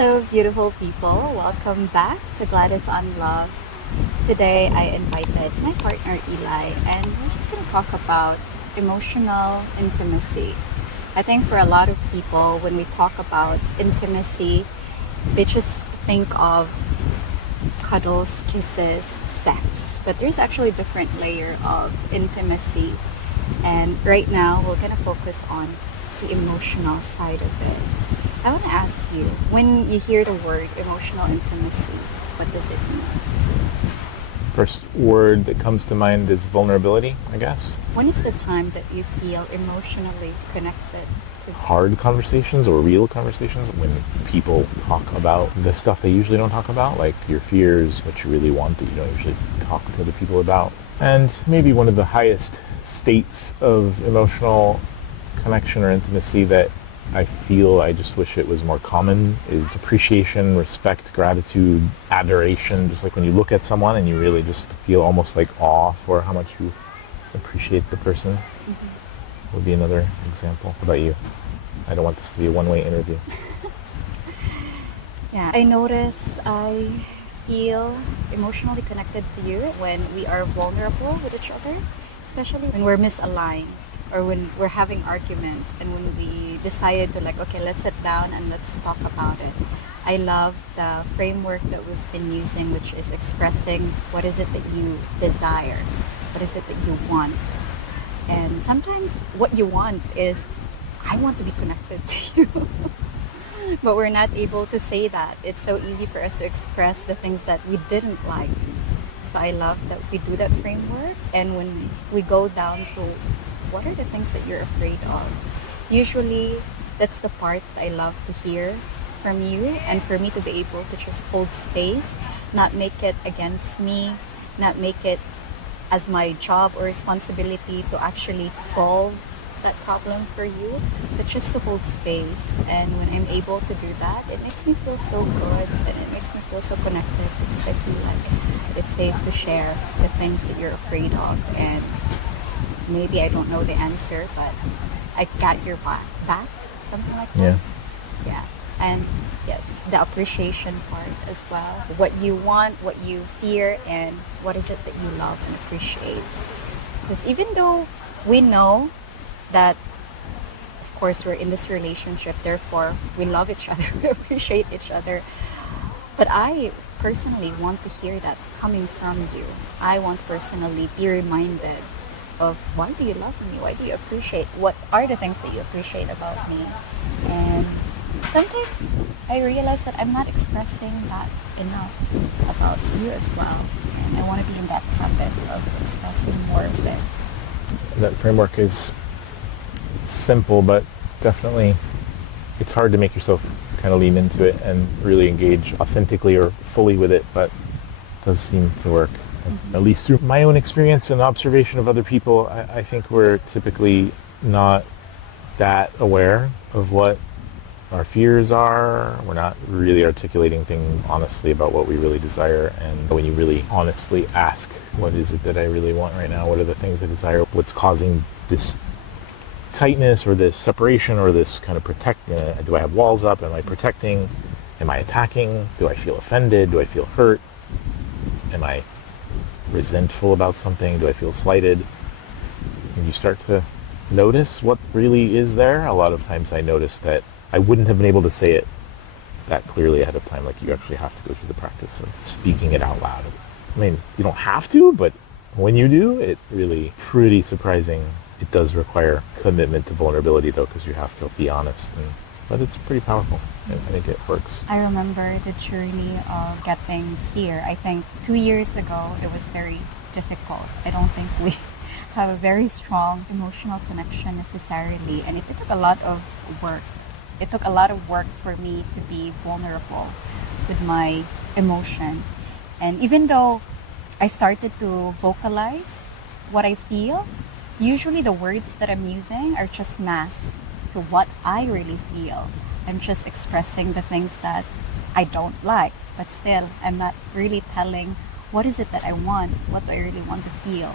Hello, beautiful people. Welcome back to Gladys on Love. Today, I invited my partner Eli, and we're just going to talk about emotional intimacy. I think for a lot of people, when we talk about intimacy, they just think of cuddles, kisses, sex. But there's actually a different layer of intimacy. And right now, we're going to focus on the emotional side of it. I want to ask you, when you hear the word emotional intimacy, what does it mean? First word that comes to mind is vulnerability, I guess. When is the time that you feel emotionally connected to Hard conversations or real conversations, when people talk about the stuff they usually don't talk about, like your fears, what you really want that you don't usually talk to other people about. And maybe one of the highest states of emotional connection or intimacy that I feel I just wish it was more common is appreciation, respect, gratitude, adoration. Just like when you look at someone and you really just feel almost like awe for how much you appreciate the person. Would be another example. How about you? I don't want this to be a one-way interview. Yeah, I notice I feel emotionally connected to you when we are vulnerable with each other, especially when we're misaligned or when we're having argument and when we decided to okay, let's sit down and let's talk about it. I love the framework that we've been using, which is expressing what is it that you desire, what is it that you want. And sometimes what you want is, I want to be connected to you. But we're not able to say that. It's so easy for us to express the things that we didn't like. So I love that we do that framework. And when we go down to what are the things that you're afraid of, usually that's the part that I love to hear from you, and for me to be able to just hold space, not make it against me, not make it as my job or responsibility to actually solve that problem for you, but just to hold space. And when I'm able to do that, it makes me feel so good and it makes me feel so connected, because I feel like it's safe to share the things that you're afraid of. And maybe I don't know the answer, but I got your back, something like that. Yeah. And yes, the appreciation part as well. What you want, what you fear, and what is it that you love and appreciate. Because even though we know that, of course, we're in this relationship, therefore we love each other, we appreciate each other. But I personally want to hear that coming from you. I want personally be reminded of, why do you love me? Why do you appreciate? What are the things that you appreciate about me? And sometimes I realize that I'm not expressing that enough about you as well. And I want to be in that habit of expressing more of it. That framework is simple, but definitely it's hard to make yourself kind of lean into it and really engage authentically or fully with it, but it does seem to work. At least through my own experience and observation of other people, I think we're typically not that aware of what our fears are. We're not really articulating things honestly about what we really desire. And when you really honestly ask, what is it that I really want right now? What are the things I desire? What's causing this tightness or this separation or this kind of do I have walls up? Am I protecting? Am I attacking? Do I feel offended? Do I feel hurt? Am I resentful about something? Do I feel slighted? And you start to notice what really is there. A lot of times I notice that I wouldn't have been able to say it that clearly ahead of time. Like, you actually have to go through the practice of speaking it out loud. I mean, you don't have to, but when you do, it really pretty surprising. It does require commitment to vulnerability, though, because you have to be honest. But it's pretty powerful. I think it works. I remember the journey of getting here. I think 2 years ago, it was very difficult. I don't think we have a very strong emotional connection necessarily. And it took a lot of work. It took a lot of work for me to be vulnerable with my emotion. And even though I started to vocalize what I feel, usually the words that I'm using are just masks to what I really feel. I'm just expressing the things that I don't like, but still I'm not really telling what is it that I want, what do I really want to feel.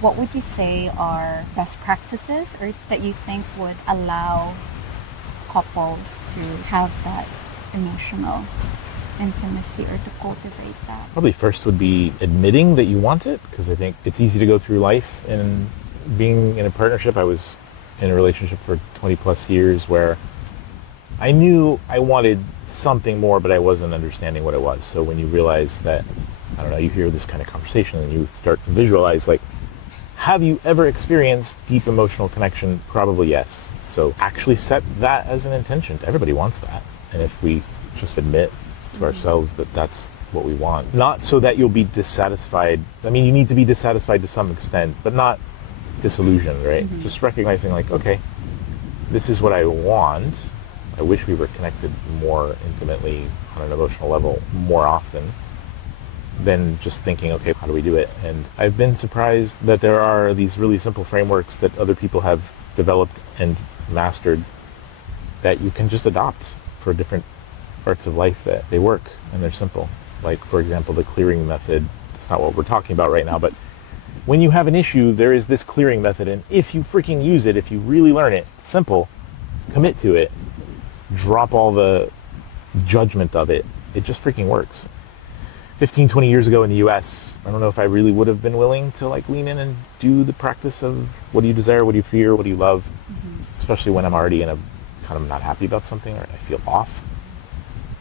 What would you say are best practices or that you think would allow couples to have that emotional intimacy or to cultivate that? Probably first would be admitting that you want it, because I think it's easy to go through life and being in a partnership. I was in a relationship for 20 plus years where I knew I wanted something more, but I wasn't understanding what it was. So when you realize that, I don't know, you hear this kind of conversation and you start to visualize, like, have you ever experienced deep emotional connection? Probably yes. So actually set that as an intention. Everybody wants that. And if we just admit to ourselves that that's what we want, not so that you'll be dissatisfied. I mean, you need to be dissatisfied to some extent, but not disillusioned, right? Just recognizing, like, okay, this is what I want. I wish we were connected more intimately on an emotional level more often than just thinking, okay, how do we do it? And I've been surprised that there are these really simple frameworks that other people have developed and mastered that you can just adopt for different parts of life, that they work and they're simple. Like, for example, the clearing method. That's not what we're talking about right now, but when you have an issue, there is this clearing method, and if you freaking use it, if you really learn it, simple, commit to it, drop all the judgment of it, it just freaking works. 15, 20 years ago in the US, I don't know if I really would have been willing to, like, lean in and do the practice of what do you desire, what do you fear, what do you love, especially when I'm already in a kind of not happy about something or I feel off.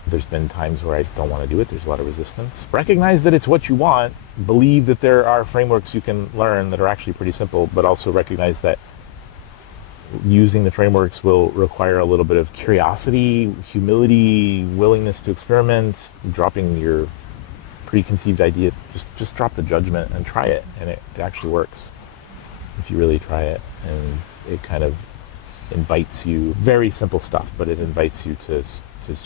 There's been times where I just don't want to do it. There's a lot of resistance. Recognize that it's what you want. Believe that there are frameworks you can learn that are actually pretty simple, but also recognize that using the frameworks will require a little bit of curiosity, humility, willingness to experiment, dropping your preconceived idea. Just drop the judgment and try it, and it actually works if you really try it. And it kind of invites you, very simple stuff, but it invites you to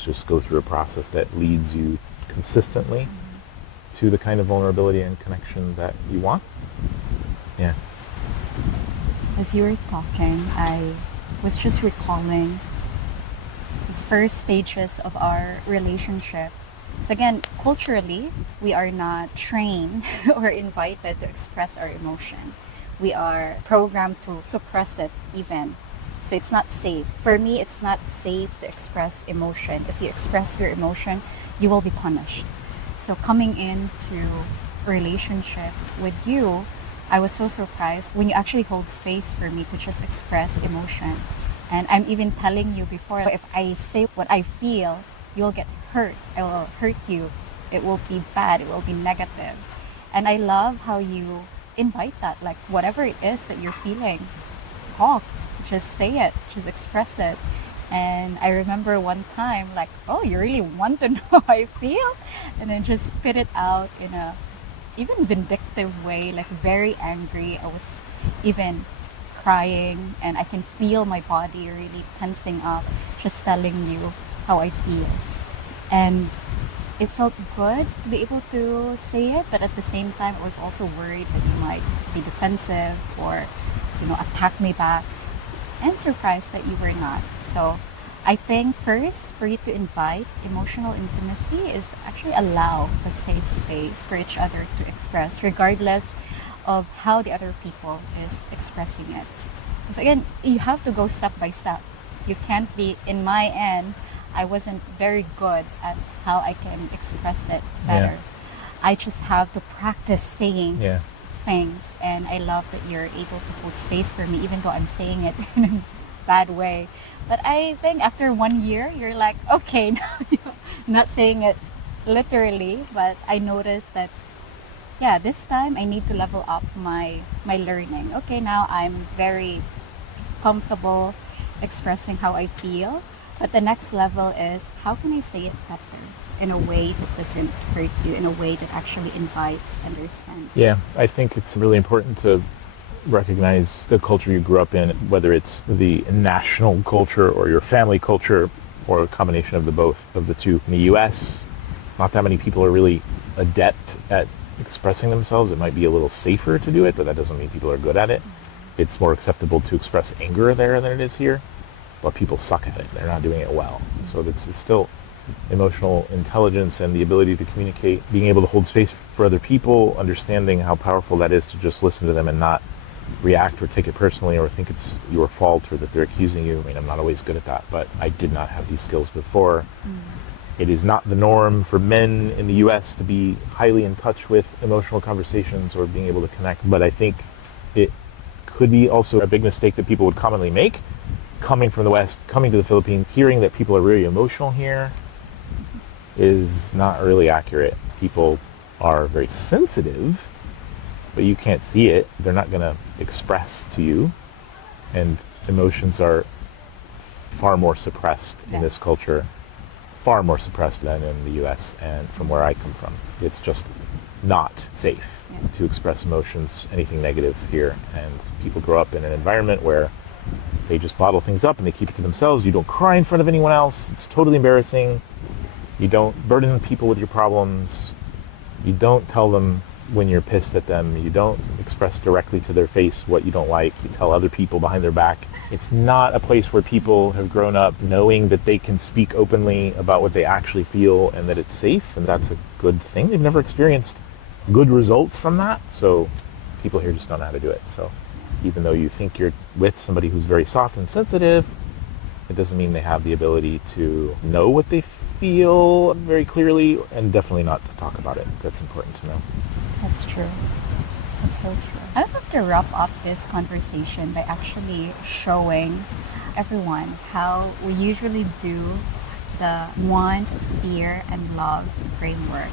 just go through a process that leads you consistently to the kind of vulnerability and connection that you want. Yeah. As you were talking, I was just recalling the first stages of our relationship. So again, culturally, we are not trained or invited to express our emotion. We are programmed to suppress it even. So it's not safe. For me, it's not safe to express emotion. If you express your emotion, you will be punished. So coming into a relationship with you, I was so surprised when you actually hold space for me to just express emotion. And I'm even telling you before, if I say what I feel, you'll get hurt. I will hurt you. It will be bad. It will be negative. And I love how you invite that, like whatever it is that you're feeling, talk, just say it, just express it. And I remember one time, like, oh, you really want to know how I feel? And then just spit it out in a even vindictive way, like very angry. I was even crying, and I can feel my body really tensing up, just telling you how I feel. And it felt good to be able to say it, but at the same time, I was also worried that you might be defensive or, attack me back, and surprised that you were not. So I think first, for you to invite emotional intimacy is actually allow that safe space for each other to express, regardless of how the other people is expressing it. Because again, you have to go step by step. You can't be, in my end, I wasn't very good at how I can express it better. Yeah. I just have to practice saying things, and I love that you're able to hold space for me, even though I'm saying it in a bad way. But I think after 1 year, you're like, okay, now you're not saying it literally, but I noticed that, this time I need to level up my learning. Okay, now I'm very comfortable expressing how I feel, but the next level is, how can I say it better in a way that doesn't hurt you, in a way that actually invites understanding? Yeah, I think it's really important to recognize the culture you grew up in, whether it's the national culture or your family culture or a combination of the two. In the US, not that many people are really adept at expressing themselves. It might be a little safer to do it, but that doesn't mean people are good at it. It's more acceptable to express anger there than it is here, but people suck at it. They're not doing it well. So it's still emotional intelligence and the ability to communicate, being able to hold space for other people, understanding how powerful that is to just listen to them and not react or take it personally or think it's your fault or that they're accusing you. I mean, I'm not always good at that, but I did not have these skills before. It is not the norm for men in the US to be highly in touch with emotional conversations or being able to connect. But I think it could be also a big mistake that people would commonly make coming from the West, coming to the Philippines, hearing that people are really emotional here is not really accurate. People are very sensitive, but you can't see it. They're not going to express to you. And emotions are far more suppressed in this culture, far more suppressed than in the US and from where I come from. It's just not safe to express emotions, anything negative here. And people grow up in an environment where they just bottle things up and they keep it to themselves. You don't cry in front of anyone else. It's totally embarrassing. You don't burden people with your problems. You don't tell them when you're pissed at them. You don't express directly to their face what you don't like. You tell other people behind their back. It's not a place where people have grown up knowing that they can speak openly about what they actually feel and that it's safe, and that's a good thing. They've never experienced good results from that, so people here just don't know how to do it. So even though you think you're with somebody who's very soft and sensitive, it doesn't mean they have the ability to know what they feel very clearly, and definitely not to talk about it. That's important to know. That's true. That's so true. I'd love to wrap up this conversation by actually showing everyone how we usually do the want, fear, and love framework,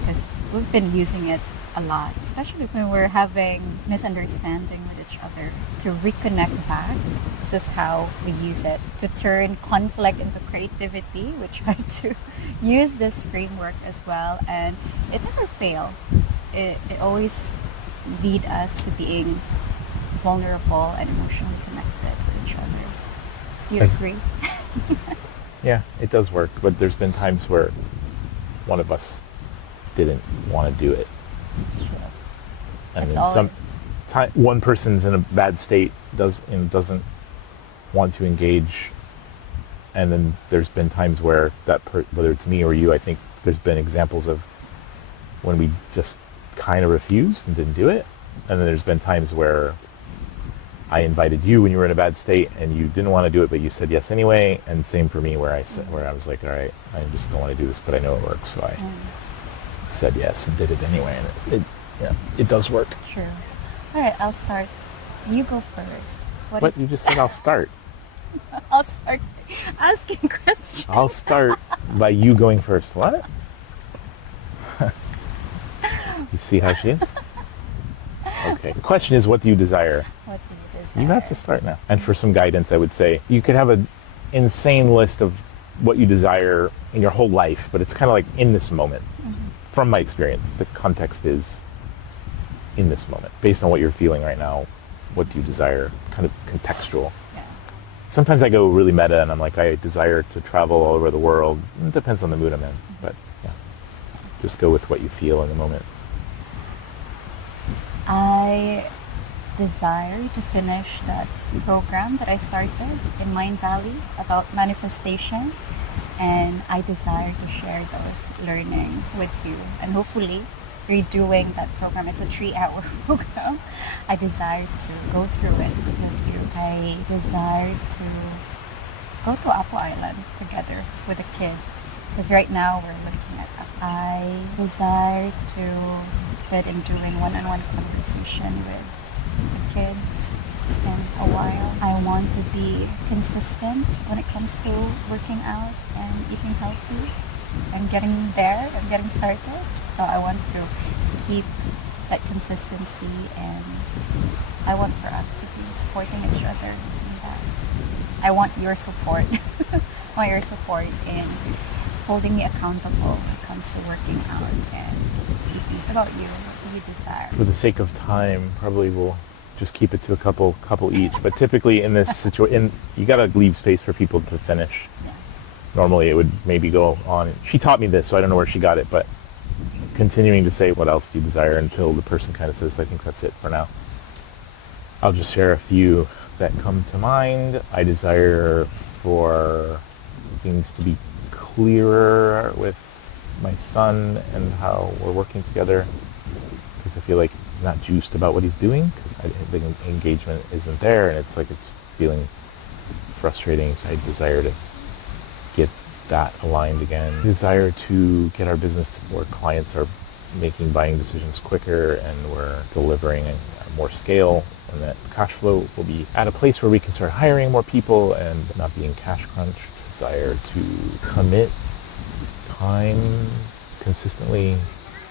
because we've been using it a lot, especially when we're having misunderstanding with each other. To reconnect back, this is how we use it. To turn conflict into creativity, we try to use this framework as well, and it never fails. It always lead us to being vulnerable and emotionally connected with each other. Do you agree? Yeah, it does work, but there's been times where one of us didn't want to do it. It's true. And That's then one person's in a bad state, doesn't want to engage, and then there's been times where whether it's me or you, I think there's been examples of when we just kind of refused and didn't do it, and then there's been times where I invited you when you were in a bad state and you didn't want to do it, but you said yes anyway. And same for me, where I was like, all right, I just don't want to do this, but I know it works, so I said yes and did it anyway, and it does work. True. All right, I'll start. You go first. What? You just said I'll start. I'll start asking questions. I'll start by you going first. What? You see how she is? Okay. The question is, what do you desire? What do you desire? You have to start now. And for some guidance, I would say you could have an insane list of what you desire in your whole life, but it's kind of like in this moment. From my experience, the context is in this moment. Based on what you're feeling right now, what do you desire? Kind of contextual. Yeah. Sometimes I go really meta and I'm like, I desire to travel all over the world. It depends on the mood I'm in, but yeah. Just go with what you feel in the moment. I desire to finish that program that I started in Mind Valley about manifestation, and I desire to share those learning with you, and hopefully redoing that program. It's a 3-hour program. I desire to go through it with you. I desire to go to Apple Island together with the kids, because right now we're looking at that. I desire to get in doing one-on-one conversation with the kids. It's been a while. I want to be consistent when it comes to working out and eating healthy and getting there and getting started. So I want to keep that consistency, and I want for us to be supporting each other in that. I want your support. I want your support in holding me accountable when it comes to working out and eating. What about you? What do you desire? For the sake of time, probably we'll just keep it to a couple each. But typically in this situation, you gotta leave space for people to finish. Yeah. Normally it would maybe go on. She taught me this, so I don't know where she got it, but continuing to say what else do you desire until the person kind of says, I think that's it for now. I'll just share a few that come to mind. I desire for things to be clearer with my son and how we're working together, because I feel like he's not juiced about what he's doing, because the engagement isn't there, and it's like it's feeling frustrating. So I desire to get that aligned again. Desire to get our business to where clients are making buying decisions quicker and we're delivering at more scale, and that cash flow will be at a place where we can start hiring more people and not being cash crunched. Desire to commit time consistently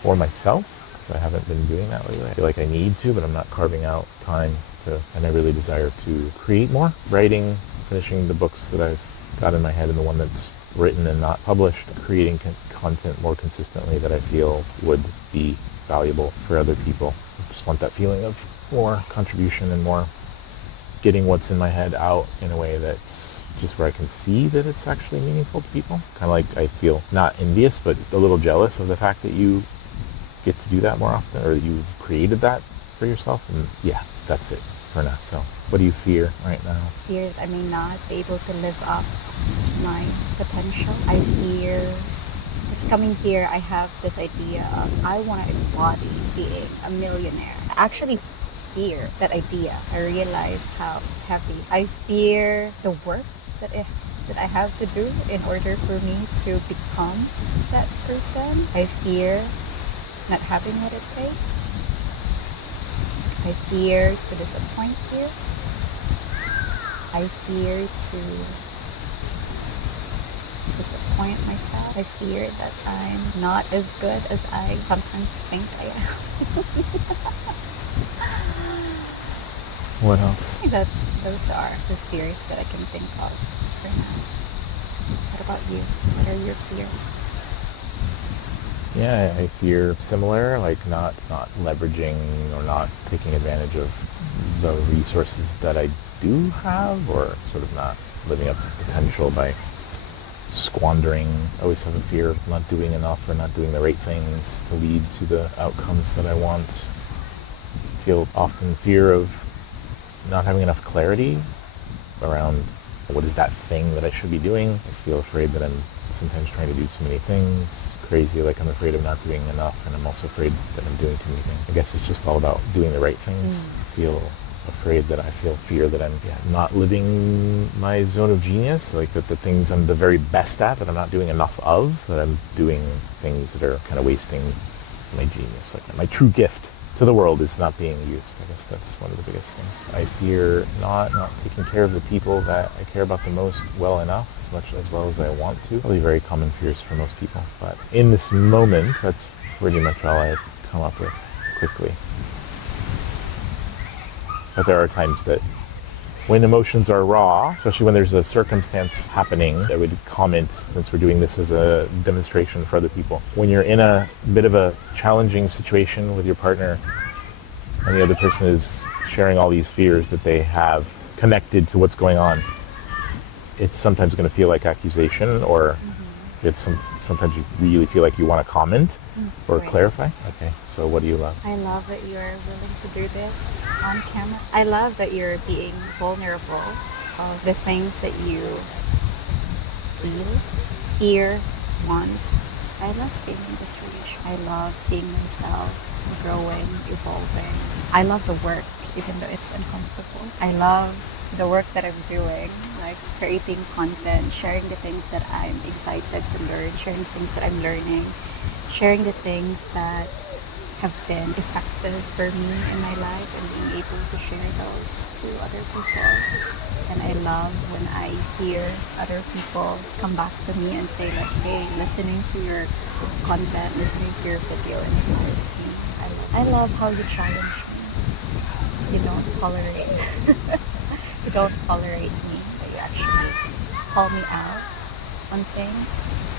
for myself, because I haven't been doing that lately. I feel like I need to, but I'm not carving out time to, and I really desire to create more. Writing, finishing the books that I've got in my head and the one that's written and not published, creating content more consistently that I feel would be valuable for other people. I just want that feeling of more contribution and more getting what's in my head out in a way that's just where I can see that it's actually meaningful to people. Kind of like I feel not envious, but a little jealous of the fact that you get to do that more often, or you've created that for yourself. And yeah, that's it for now. So what do you fear right now? Fear that I may not be able to live up to my potential. I fear, because coming here, I have this idea of I want to embody being a millionaire. I actually fear that idea. I realize how it's heavy. I fear the work that I have to do in order for me to become that person. I fear not having what it takes. I fear to disappoint you. I fear to disappoint myself. I fear that I'm not as good as I sometimes think I am. What else? I think that those are the fears that I can think of for now. What about you? What are your fears? Yeah, I fear similar, like not leveraging or not taking advantage of the resources that I do have, or sort of not living up to potential by squandering. I always have a fear of not doing enough or not doing the right things to lead to the outcomes that I want. I feel often fear of not having enough clarity around what is that thing that I should be doing. I feel afraid that I'm sometimes trying to do too many things. Crazy, like I'm afraid of not doing enough, and I'm also afraid that I'm doing too many things. I guess it's just all about doing the right things. I feel afraid that I feel fear that I'm not living my zone of genius, like that the things I'm the very best at that I'm not doing enough of, that I'm doing things that are kind of wasting my genius, like my true gift to the world is not being used. I guess that's one of the biggest things. I fear not taking care of the people that I care about the most well enough, as well as I want to. Probably very common fears for most people. But in this moment, that's pretty much all I've come up with quickly. But there are times that when emotions are raw, especially when there's a circumstance happening, I would comment, since we're doing this as a demonstration for other people. When you're in a bit of a challenging situation with your partner and the other person is sharing all these fears that they have connected to what's going on, it's sometimes going to feel like accusation, or it's sometimes you really feel like you want to comment or clarify. Okay, so what do you love? I love that you're willing to do this on camera. I love that you're being vulnerable of the things that you feel, fear, want. I love being in this relationship. I love seeing myself growing, evolving. I love the work, even though it's uncomfortable. I love the work that I'm doing, like creating content, sharing the things that I'm excited to learn, sharing things that I'm learning, sharing the things that have been effective for me in my life, and being able to share those to other people. And I love when I hear other people come back to me and say like, hey, listening to your content, listening to your video inspires me. I love how you challenge me. You don't tolerate you don't tolerate me, but you actually call me out on things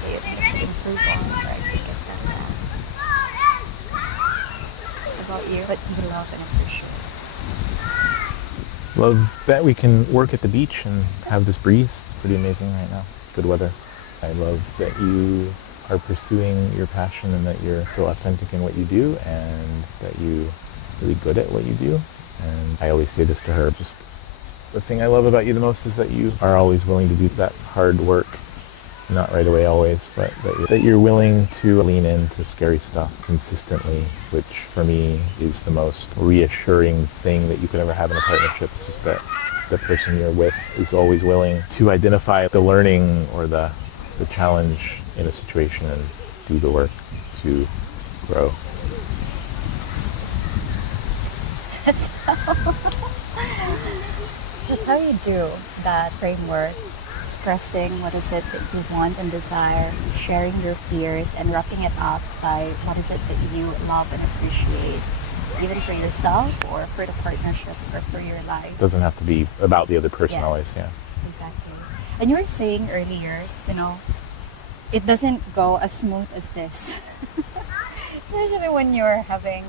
that you need to improve on, or I can get better at. About you, what do you love and appreciate? Love that we can work at the beach and have this breeze. It's pretty amazing right now. Good weather. I love that you are pursuing your passion and that you're so authentic in what you do, and that you're really good at what you do. And I always say this to her, just the thing I love about you the most is that you are always willing to do that hard work. Not right away always, but that you're willing to lean into scary stuff consistently, which for me is the most reassuring thing that you could ever have in a partnership. It's just that the person you're with is always willing to identify the learning or the the challenge in a situation and do the work to grow. That's how you do that framework. Expressing what is it that you want and desire, sharing your fears, and wrapping it up by what is it that you love and appreciate, even for yourself or for the partnership or for your life. It doesn't have to be about the other person Yeah. always, yeah. Exactly. And you were saying earlier, it doesn't go as smooth as this. Especially when you're having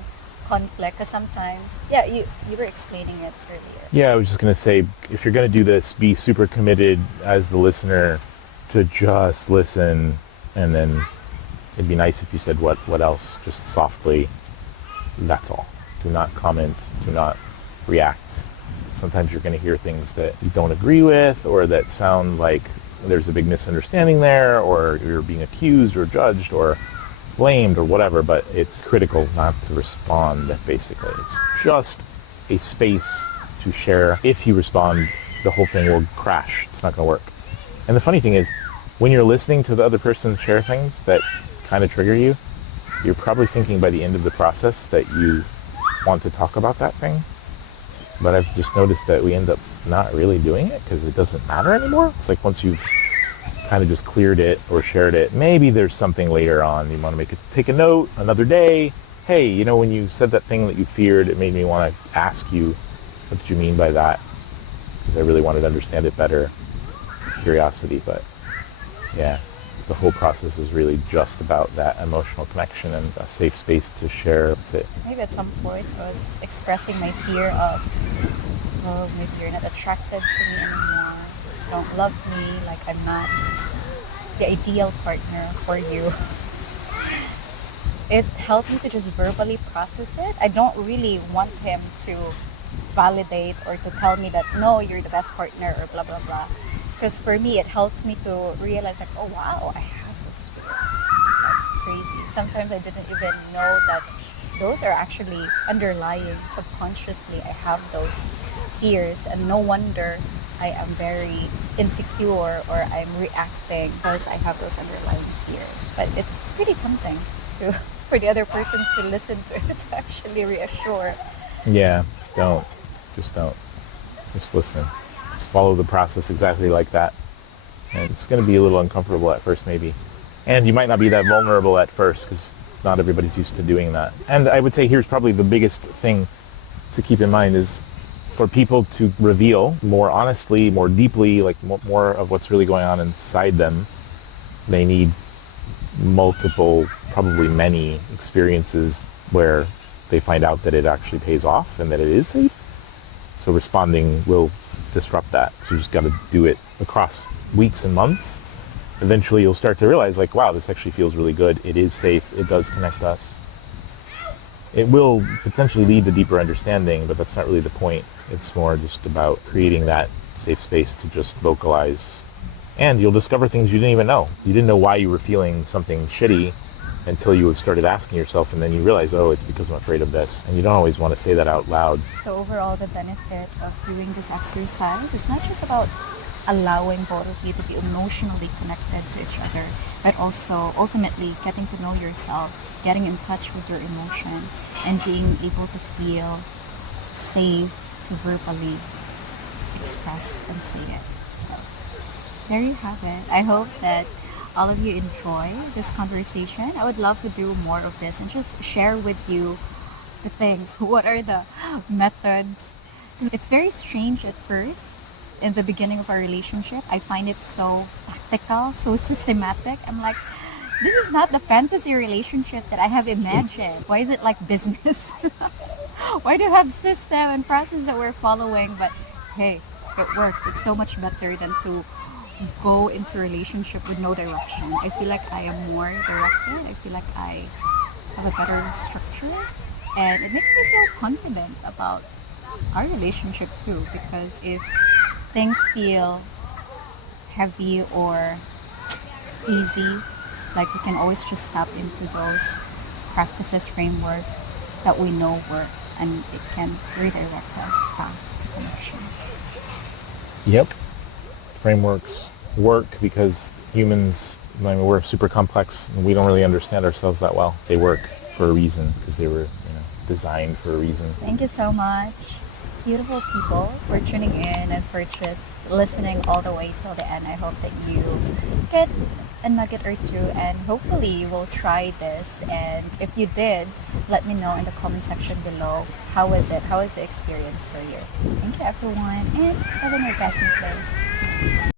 conflict, because sometimes, you were explaining it earlier. Yeah, I was just going to say, if you're going to do this, be super committed as the listener to just listen, and then it'd be nice if you said what else, just softly. That's all. Do not comment, do not react. Sometimes you're going to hear things that you don't agree with, or that sound like there's a big misunderstanding there, or you're being accused or judged or blamed or whatever, but it's critical not to respond, basically. It's just a space to share. If you respond, the whole thing will crash. It's not going to work. And the funny thing is, when you're listening to the other person share things that kind of trigger you, you're probably thinking by the end of the process that you want to talk about that thing. But I've just noticed that we end up not really doing it because it doesn't matter anymore. It's like once you've kind of just cleared it or shared it, maybe there's something later on you want to take a note another day. Hey, when you said that thing that you feared, it made me want to ask you, what did you mean by that? Because I really wanted to understand it better. Curiosity, but yeah, the whole process is really just about that emotional connection and a safe space to share. That's it. Maybe at some point I was expressing my fear of, oh, maybe you're not attracted to me anymore. You don't love me, like I'm not the ideal partner for you. It helped me to just verbally process it. I don't really want him to validate or to tell me that, no, you're the best partner or blah, blah, blah. Because for me, it helps me to realize like, oh, wow, I have those fears. Like crazy. Sometimes I didn't even know that those are actually underlying subconsciously. I have those fears, and no wonder I am very insecure or I'm reacting because I have those underlying fears. But it's pretty tempting for the other person to listen to it, to actually reassure. Yeah, don't. Just don't. Just listen. Just follow the process exactly like that. And it's going to be a little uncomfortable at first, maybe. And you might not be that vulnerable at first because not everybody's used to doing that. And I would say here's probably the biggest thing to keep in mind is for people to reveal more honestly, more deeply, like more of what's really going on inside them. They need multiple, probably many experiences where they find out that it actually pays off and that it is safe. So responding will disrupt that. So you just got to do it across weeks and months. Eventually you'll start to realize like, wow, this actually feels really good. It is safe. It does connect us. It will potentially lead to deeper understanding, but that's not really the point. It's more just about creating that safe space to just vocalize. And you'll discover things you didn't even know. You didn't know why you were feeling something shitty until you started asking yourself, and then you realize, oh, it's because I'm afraid of this. And you don't always want to say that out loud. So overall, the benefit of doing this exercise is not just about allowing both of you to be emotionally connected to each other, but also ultimately getting to know yourself, getting in touch with your emotion, and being able to feel safe to verbally express and say it. So there you have it. I hope that all of you enjoy this conversation. I would love to do more of this and just share with you the things. What are the methods? It's very strange at first. In the beginning of our relationship, I find it so practical, so systematic. I'm like, this is not the fantasy relationship that I have imagined. Why is it like business? Why do you have system and process that we're following? But hey, it works. It's so much better than to go into a relationship with no direction. I feel like I am more directed. I feel like I have a better structure, and it makes me feel confident about our relationship too, because if things feel heavy or easy, like we can always just tap into those practices, framework that we know work, and it can redirect us back to connection. Yep. Frameworks work because humans I mean, we're super complex and we don't really understand ourselves that well. They work for a reason because they were, designed for a reason. Thank you so much, beautiful people, for tuning in and for just listening all the way till the end. I hope that you get a nugget or two, and hopefully you will try this. And if you did, let me know in the comment section below. How was it? How was the experience for you? Thank you, everyone, and have an orgasmic day.